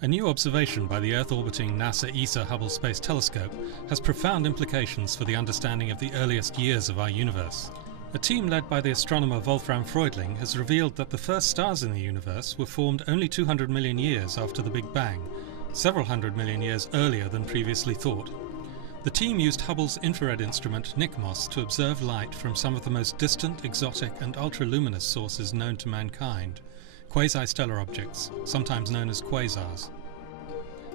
A new observation by the Earth-orbiting NASA ESA Hubble Space Telescope has profound implications for the understanding of the earliest years of our universe. A team led by the astronomer Wolfram Freundling has revealed that the first stars in the universe were formed only 200 million years after the Big Bang, several hundred million years earlier than previously thought. The team used Hubble's infrared instrument NICMOS to observe light from some of the most distant, exotic and ultraluminous sources known to mankind, quasi-stellar objects, sometimes known as quasars.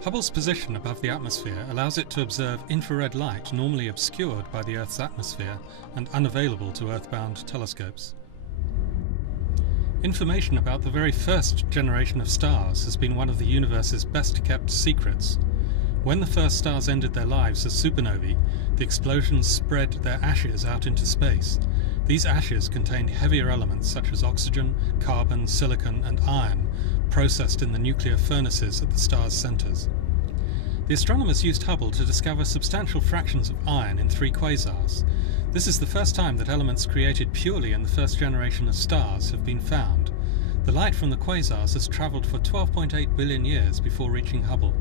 Hubble's position above the atmosphere allows it to observe infrared light normally obscured by the Earth's atmosphere and unavailable to Earth-bound telescopes. Information about the very first generation of stars has been one of the universe's best-kept secrets. When the first stars ended their lives as supernovae, the explosions spread their ashes out into space. These ashes contained heavier elements such as oxygen, carbon, silicon and iron, processed in the nuclear furnaces at the star's centers. The astronomers used Hubble to discover substantial fractions of iron in 3 quasars. This is the first time that elements created purely in the first generation of stars have been found. The light from the quasars has traveled for 12.8 billion years before reaching Hubble.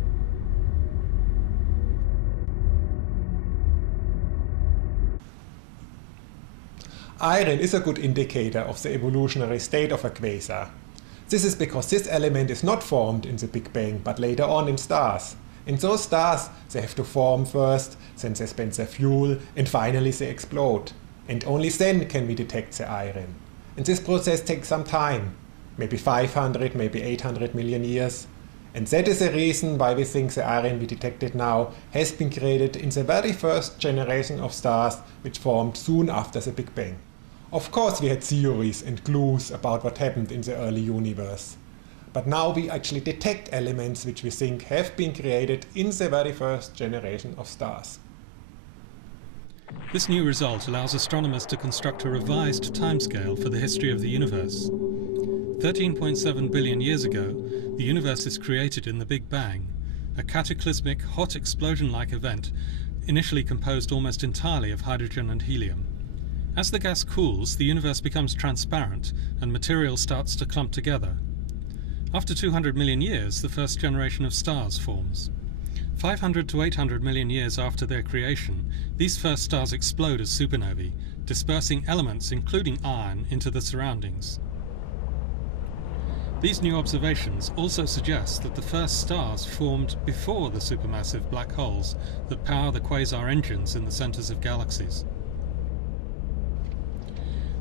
Iron is a good indicator of the evolutionary state of a quasar. This is because this element is not formed in the Big Bang but later on in stars. In those stars they have to form first, then they spend their fuel and finally they explode. And only then can we detect the iron. And this process takes some time, maybe 500, maybe 800 million years. And that is the reason why we think the iron we detected now has been created in the very first generation of stars which formed soon after the Big Bang. Of course we had theories and clues about what happened in the early universe. But now we actually detect elements which we think have been created in the very first generation of stars. This new result allows astronomers to construct a revised timescale for the history of the universe. 13.7 billion years ago, the universe is created in the Big Bang, a cataclysmic, hot explosion-like event initially composed almost entirely of hydrogen and helium. As the gas cools, the universe becomes transparent and material starts to clump together. After 200 million years, the first generation of stars forms. 500 to 800 million years after their creation, these first stars explode as supernovae, dispersing elements including iron into the surroundings. These new observations also suggest that the first stars formed before the supermassive black holes that power the quasar engines in the centers of galaxies.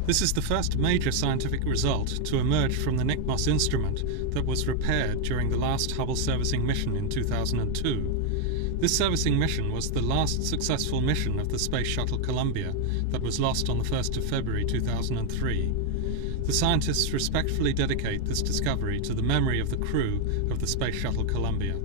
This is the first major scientific result to emerge from the NICMOS instrument that was repaired during the last Hubble servicing mission in 2002. This servicing mission was the last successful mission of the Space Shuttle Columbia that was lost on the 1st of February 2003. The scientists respectfully dedicate this discovery to the memory of the crew of the Space Shuttle Columbia.